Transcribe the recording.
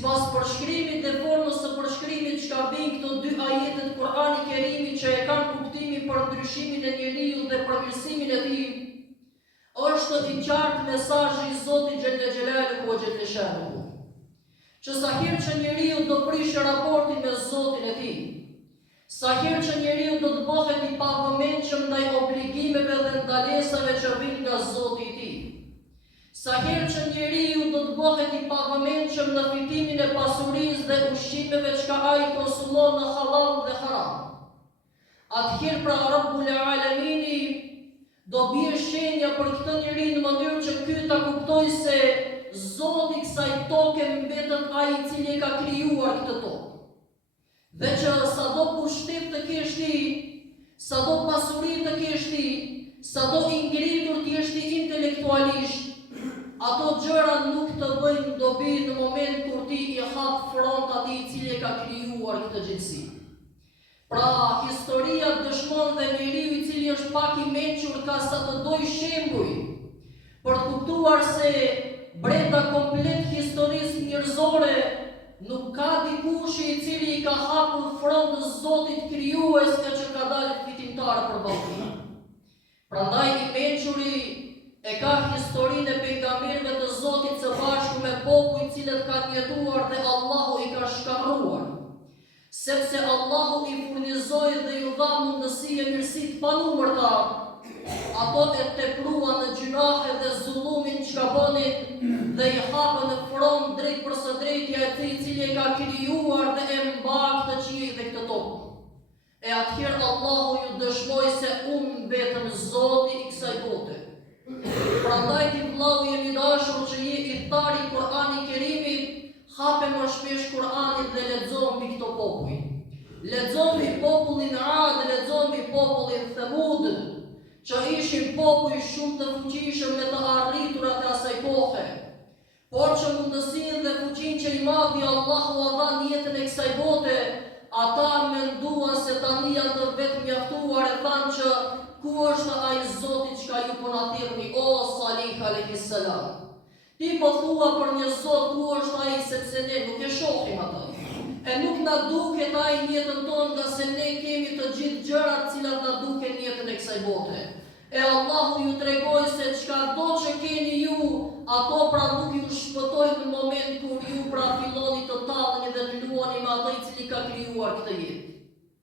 Sipas përshkrimit dhe formës së përshkrimit që ka vijnë këto dy ajetet Kur'ani Kerimi që e kanë kuptimin për ndryshimin e njeriu dhe përmirësimin e tij, është i qartë mesazhi i Zotit Xhelle Xhelaluhu ve Xhelle Shanuhu, që sa herë që njeriu do prishë raportin me Zotin e tij, sa herë që njeriu do të bëhet i pavëmendshëm ndaj obligimeve dhe ndalesave që vijnë nga Zoti i tij, sa herë që njeriu do të bëhet i pavëmendshëm në fitimin e pasurisë dhe ushqimeve që ai konsumon në halal dhe haram, atëherë pra Rabbul Alamini do bie shenja për këtë njeri në mënyrë që ky ta kuptojë se Zoti kësaj toke mbetën ai i cili e ka krijuar këtë tokë. Dhe që sado pushtet të kesh ti, sado pasuri të kesh ti, sado i ngritur të jesh ti intelektualisht, ato gjëra nuk të bëjnë dobi në moment kur ti i hap front atij i cili e ka krijuar këtë gjithësi. Pra, historia dëshmon dhe njeriu i cili është pak i mençur ka sa të doj shembuj për të kuptuar se brenda komplet historisë njerëzore nuk ka dikush i cili i ka hapur frontën Zotit krijues që ka dalë fitimtar për ballë. Prandaj i mençuri e ka historinë e pejgamberëve të Zotit së bashku me popull i cilët kanë jetuar dhe Allahu i ka shkarruar. Sepse Allahu i furnizoi dhe ju dha mundësi e mirësi të panumërta, ato e tepruan në gjunahe dhe zullumin që ka bënin dhe i hapën në front drejt për së drejtja e tij i cili e ka krijuar dhe e mbak të qiellin dhe këtë tokë. E atëherë Allahu ju dëshmoi se unë mbetëm Zoti i kësaj bote. Prandaj ti vllau jemi dashur që je i thari Kur'ani Kerimit, hape më shpesh Kur'anin dhe lexo mbi këto popull. Lexo mbi popullin Ad, lexo mbi popullin Thamud, që ishin popull shumë të fuqishëm me të arriturat e asaj kohe, por që mundësinë dhe fuqinë që i madhi Allahu a dha në jetën e kësaj bote, ata menduan se tani janë të vetë mjaftuar e thanë që ku është ai Zoti që ka ju po na thirrni, o Salih alayhis salam. Ti po thua për një Zot ku është ai sepse ne nuk e shohim atë. E nuk na duket ai në jetën tonë nga se ne kemi të gjithë gjërat të cilat na duken në jetën e kësaj bote. E Allahu ju tregoi se çka do që keni ju, ato pra nuk ju shpëtojnë në moment kur ju pra filloni të talleni dhe të luani me atë i cili ka krijuar këtë jetë.